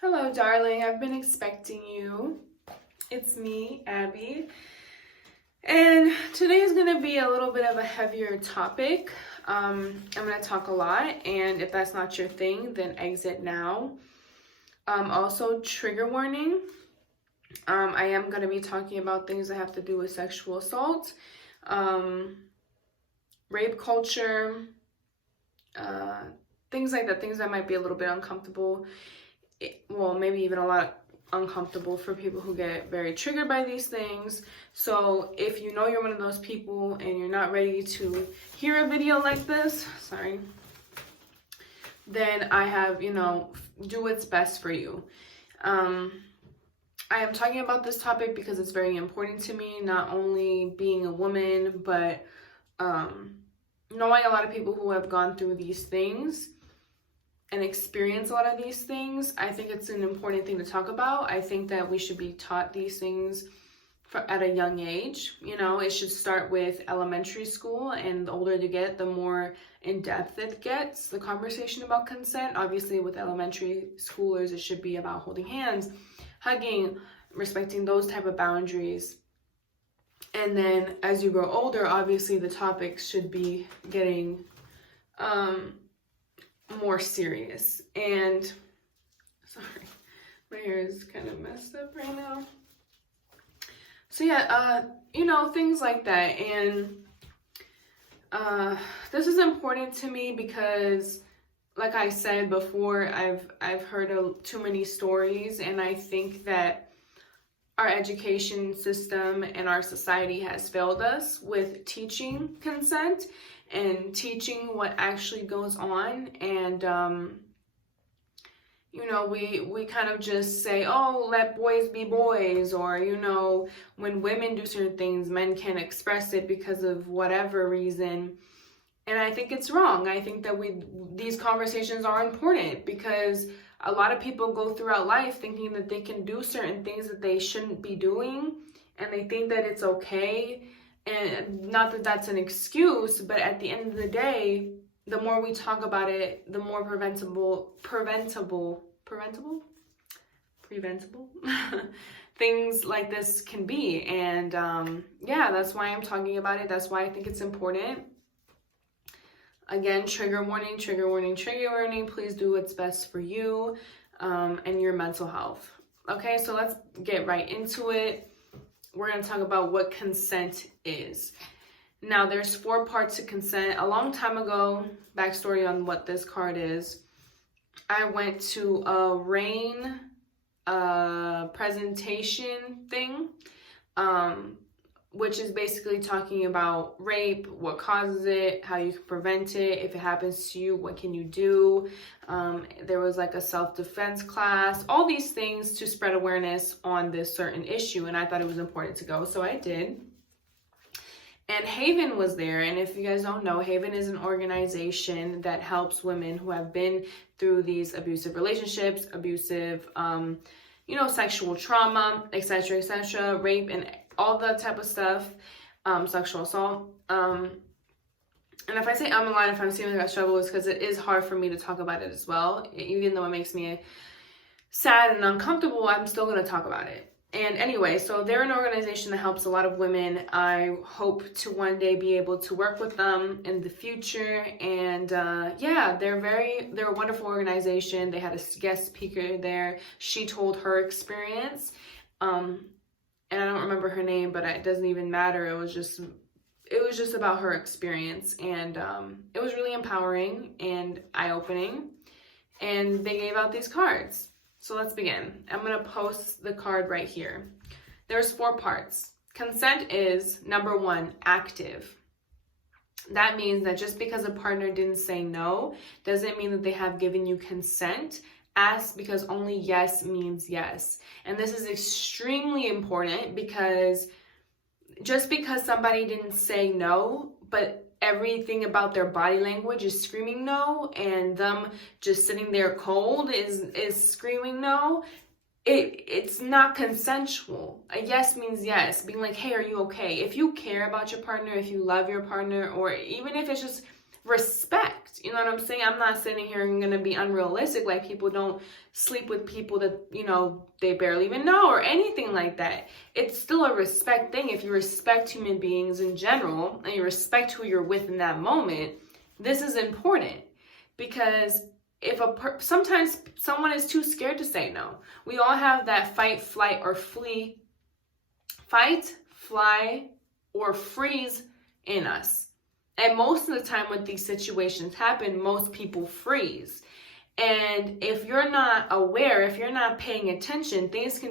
Hello, darling. I've been expecting you. It's me, Abby. And today is going to be a little bit of a heavier topic. I'm going to talk a lot, and if that's not your thing, then exit now. Also, trigger warning. I am going to be talking about things that have to do with sexual assault, rape culture, things like that, things that might be a little bit uncomfortable. Maybe even a lot uncomfortable for people who get very triggered by these things. So if you know you're one of those people and you're not ready to hear a video like this, then I have, do what's best for you. I am talking about this topic because it's very important to me, not only being a woman, but knowing a lot of people who have gone through these things and experience a lot of these things. I think it's an important thing to talk about. I think that we should be taught these things at a young age. It should start with elementary school, and the older you get, the more in-depth it gets, the conversation about consent. Obviously, with elementary schoolers, it should be about holding hands, hugging, respecting those type of boundaries. And then as you grow older, obviously the topics should be getting more serious. And sorry, my hair is kind of messed up right now. So yeah, things like that. And this is important to me because, like I said before, I've heard too many stories, and I think that our education system and our society has failed us with teaching consent and teaching what actually goes on. And we kind of just say, oh, let boys be boys, or when women do certain things, men can't express it because of whatever reason. And I think it's wrong. I think that these conversations are important because a lot of people go throughout life thinking that they can do certain things that they shouldn't be doing, and they think that it's okay. And not that that's an excuse, but at the end of the day, the more we talk about it, the more preventable things like this can be. And that's why I'm talking about it. That's why I think it's important. Again, trigger warning, trigger warning, trigger warning. Please do what's best for you and your mental health. Okay, so let's get right into it. We're going to talk about what consent is. Now, there's 4 parts to consent. A long time ago, backstory on what this card is, I went to a RAIN presentation thing, which is basically talking about rape, what causes it, how you can prevent it, if it happens to you, what can you do. There was like a self-defense class, all these things to spread awareness on this certain issue, and I thought it was important to go, so I did. And Haven was there, and if you guys don't know, Haven is an organization that helps women who have been through these abusive relationships, abusive, sexual trauma, etc., rape, and all that type of stuff, sexual assault. And if I say I'm a lot, if I'm seeing like I struggle, it's because it is hard for me to talk about it as well. Even though it makes me sad and uncomfortable, I'm still going to talk about it. And anyway, so they're an organization that helps a lot of women. I hope to one day be able to work with them in the future. And they're a wonderful organization. They had a guest speaker there. She told her experience. And I don't remember her name, but it doesn't even matter. It was just about her experience, and it was really empowering and eye-opening. And they gave out these cards. So let's begin. I'm going to post the card right here. There's 4 parts. Consent is, number 1, active. That means that just because a partner didn't say no, doesn't mean that they have given you consent. Ask, because only yes means yes. And this is extremely important because just because somebody didn't say no, but everything about their body language is screaming no, and them just sitting there cold is screaming no, it's not consensual. A yes means yes. Being like, hey, are you okay? If you care about your partner, if you love your partner, or even if it's just respect. You know what I'm saying? I'm not sitting here and going to be unrealistic, like people don't sleep with people that, you know, they barely even know or anything like that. It's still a respect thing. If you respect human beings in general and you respect who you're with in that moment, this is important, because if sometimes someone is too scared to say no. We all have that fight, flight, or flee, fight, fly, or freeze in us. And most of the time when these situations happen, most people freeze. And if you're not aware, if you're not paying attention,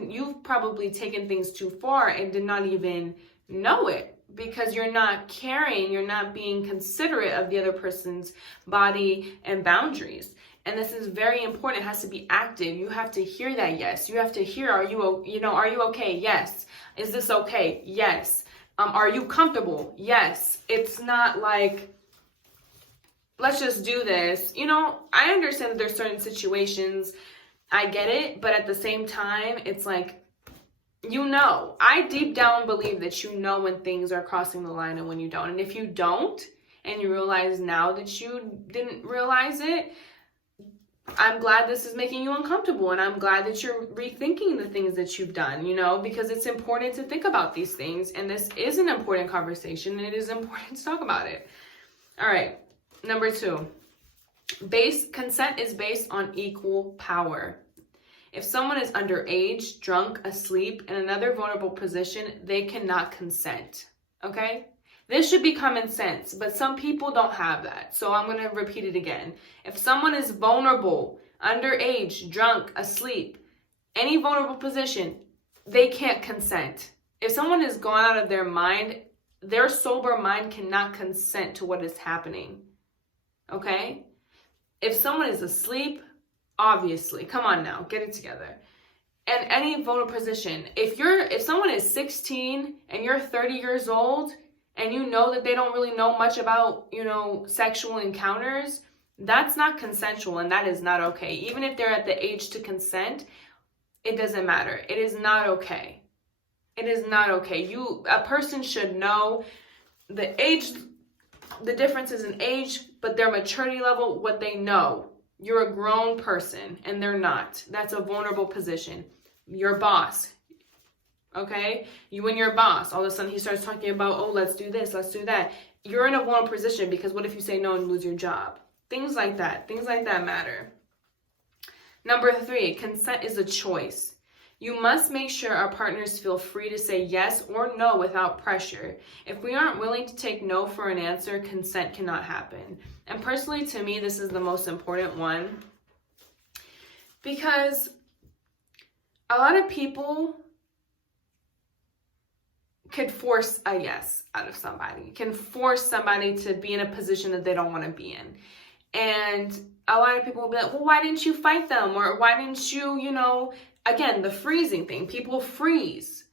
you've probably taken things too far and did not even know it, because you're not caring, you're not being considerate of the other person's body and boundaries. And this is very important. It has to be active. You have to hear that yes. You have to hear, are you okay? Yes. Is this okay? Yes. Are you comfortable? Yes. It's not like, let's just do this. You know, I understand that there's certain situations, I get it, but at the same time, it's like, you know, I deep down believe that you know when things are crossing the line and when you don't. And if you don't, and you realize now that you didn't realize it, I'm glad this is making you uncomfortable, and I'm glad that you're rethinking the things that you've done, you know, because it's important to think about these things, and this is an important conversation, and it is important to talk about it. All right, number 2, consent is based on equal power. If someone is underage, drunk, asleep, in another vulnerable position, they cannot consent, okay? This should be common sense, but some people don't have that. So I'm going to repeat it again. If someone is vulnerable, underage, drunk, asleep, any vulnerable position, they can't consent. If someone is gone out of their mind, their sober mind cannot consent to what is happening. Okay? If someone is asleep, obviously, come on now, get it together. And any vulnerable position, if someone is 16 and you're 30 years old, and you know that they don't really know much about, you know, sexual encounters, that's not consensual, and that is not okay. Even if they're at the age to consent, it doesn't matter. It is not okay. It is not okay. A person should know the age, the differences in age, but their maturity level, what they know. You're a grown person, and they're not. That's a vulnerable position. Your boss. Okay, you and your boss, all of a sudden he starts talking about, oh, let's do this, let's do that. You're in a vulnerable position, because what if you say no and lose your job? Things like that matter. Number 3, consent is a choice. You must make sure our partners feel free to say yes or no without pressure. If we aren't willing to take no for an answer, consent cannot happen. And personally, to me, this is the most important one, because a lot of people could force a yes out of somebody, can force somebody to be in a position that they don't want to be in. And a lot of people will be like, well, why didn't you fight them? Or why didn't you, you know, again, the freezing thing, people freeze.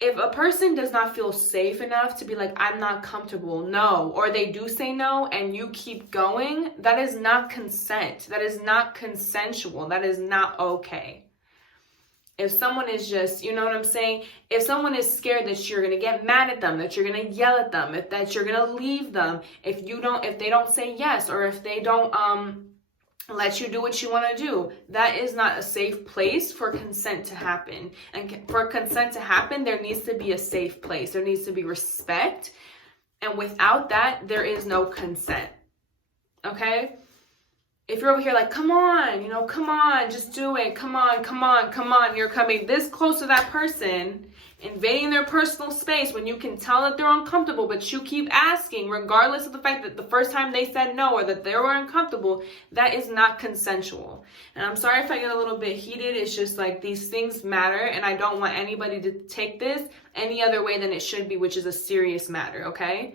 If a person does not feel safe enough to be like, I'm not comfortable, no, or they do say no and you keep going, that is not consent. That is not consensual. That is not okay. If someone is just, you know what I'm saying? If someone is scared that you're going to get mad at them, that you're going to yell at them, that you're going to leave them, if they don't say yes, or if they don't let you do what you want to do, that is not a safe place for consent to happen. And for consent to happen, there needs to be a safe place. There needs to be respect. And without that, there is no consent. Okay? If you're over here like, come on, you know, come on, just do it. Come on, come on, come on. You're coming this close to that person, invading their personal space when you can tell that they're uncomfortable, but you keep asking, regardless of the fact that the first time they said no or that they were uncomfortable, that is not consensual. And I'm sorry if I get a little bit heated. It's just like these things matter, and I don't want anybody to take this any other way than it should be, which is a serious matter, okay?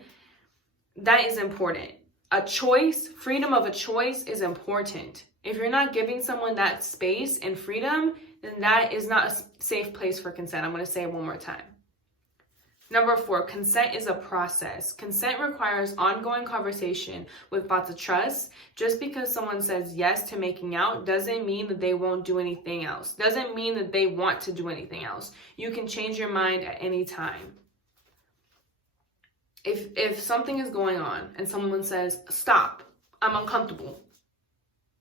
That is important. A choice, freedom of a choice is important. If you're not giving someone that space and freedom, then that is not a safe place for consent. I'm going to say it one more time. Number 4, consent is a process. Consent requires ongoing conversation with lots of trust. Just because someone says yes to making out doesn't mean that they won't do anything else. Doesn't mean that they want to do anything else. You can change your mind at any time. If something is going on and someone says, stop, I'm uncomfortable.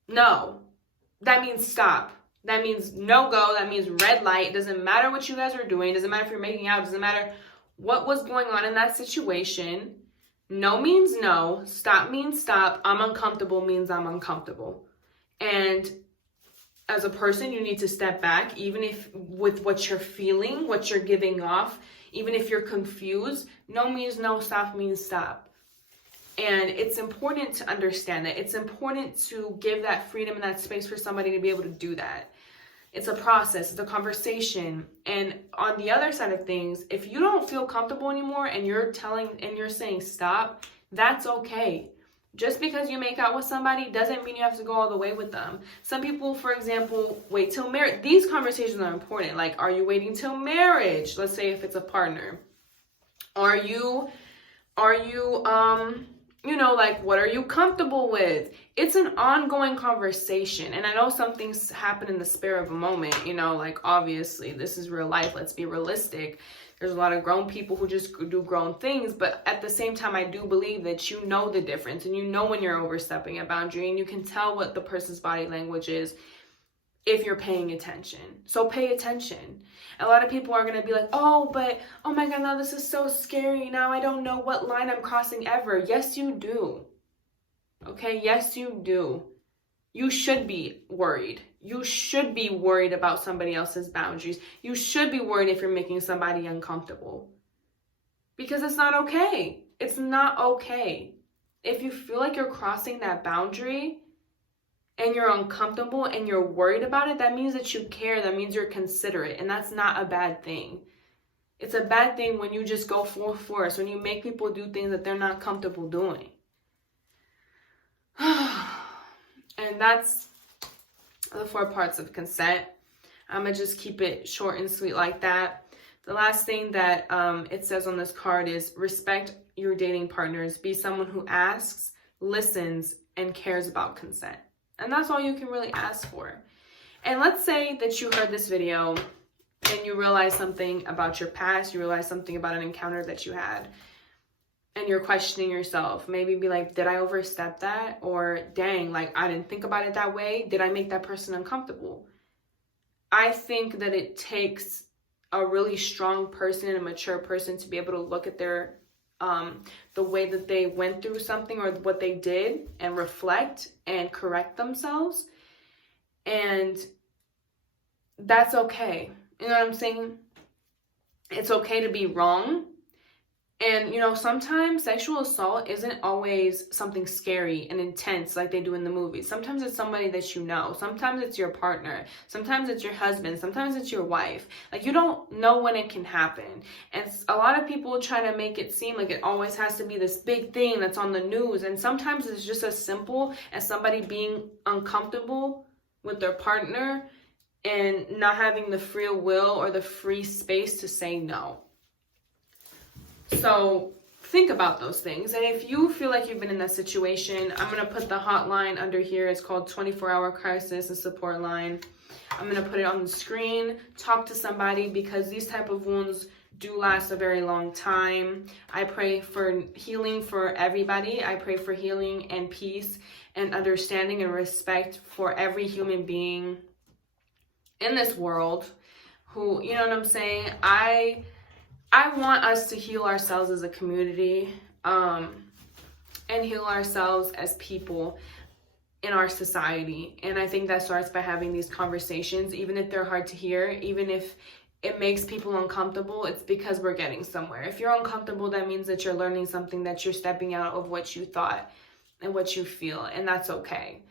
No, that means stop. That means no go. That means red light. It doesn't matter what you guys are doing. It doesn't matter if you're making out. It doesn't matter what was going on in that situation. No means no. Stop means stop. I'm uncomfortable means I'm uncomfortable. And as a person, you need to step back, even if with what you're feeling, what you're giving off, even if you're confused. No means no, stop means stop. And it's important to understand that. It's important to give that freedom and that space for somebody to be able to do that. It's a process, it's a conversation. And on the other side of things, if you don't feel comfortable anymore and you're saying stop, that's okay. Just because you make out with somebody doesn't mean you have to go all the way with them. Some people, for example, wait till marriage. These conversations are important. Like, are you waiting till marriage? Let's say if it's a partner. Are you like, what are you comfortable with? It's an ongoing conversation. And I know some things happen in the spur of a moment, like, obviously this is real life. Let's be realistic. There's a lot of grown people who just do grown things. But at the same time, I do believe that you know the difference and you know when you're overstepping a boundary, and you can tell what the person's body language is if you're paying attention. So pay attention. A lot of people are going to be like, oh my God, now this is so scary. Now I don't know what line I'm crossing ever. Yes, you do. Okay, yes, you do. You should be worried. You should be worried about somebody else's boundaries. You should be worried if you're making somebody uncomfortable. Because it's not okay. It's not okay. If you feel like you're crossing that boundary and you're uncomfortable and you're worried about it, that means that you care. That means you're considerate. And that's not a bad thing. It's a bad thing when you just go full force, when you make people do things that they're not comfortable doing. And that's the 4 parts of consent. I'm going to just keep it short and sweet like that. The last thing that it says on this card is respect your dating partners. Be someone who asks, listens, and cares about consent. And that's all you can really ask for. And let's say that you heard this video and you realize something about your past, you realize something about an encounter that you had, and you're questioning yourself. Maybe be like, did I overstep that? Or dang, like, I didn't think about it that way. Did I make that person uncomfortable? I think that it takes a really strong person and a mature person to be able to look at their the way that they went through something or what they did and reflect and correct themselves. And that's okay. You know what I'm saying? It's okay to be wrong. And, sometimes sexual assault isn't always something scary and intense like they do in the movies. Sometimes it's somebody that you know. Sometimes it's your partner. Sometimes it's your husband. Sometimes it's your wife. Like, you don't know when it can happen. And a lot of people try to make it seem like it always has to be this big thing that's on the news. And sometimes it's just as simple as somebody being uncomfortable with their partner and not having the free will or the free space to say no. So think about those things. And if you feel like you've been in that situation, I'm going to put the hotline under here. It's called 24-hour crisis and support line. I'm going to put it on the screen. Talk to somebody, because these type of wounds do last a very long time. I pray for healing for everybody. I pray for healing and peace and understanding and respect for every human being in this world who, you know what I'm saying? I want us to heal ourselves as a community, and heal ourselves as people in our society. And I think that starts by having these conversations, even if they're hard to hear, even if it makes people uncomfortable, it's because we're getting somewhere. If you're uncomfortable, that means that you're learning something, that you're stepping out of what you thought and what you feel, and that's okay.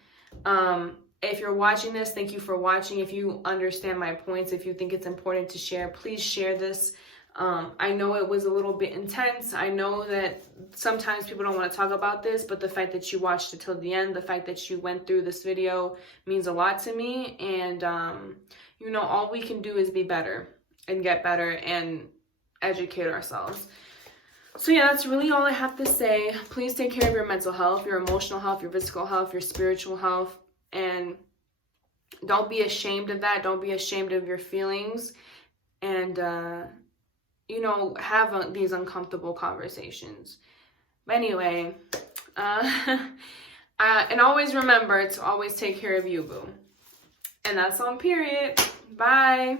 If you're watching this, thank you for watching. If you understand my points, if you think it's important to share, please share this. I know it was a little bit intense. I know that sometimes people don't want to talk about this, but the fact that you watched it till the end, the fact that you went through this video means a lot to me. And, all we can do is be better and get better and educate ourselves. So yeah, that's really all I have to say. Please take care of your mental health, your emotional health, your physical health, your spiritual health, and don't be ashamed of that. Don't be ashamed of your feelings. And, you know, have these uncomfortable conversations. But anyway, and always remember to always take care of you, boo. And that's on period. Bye.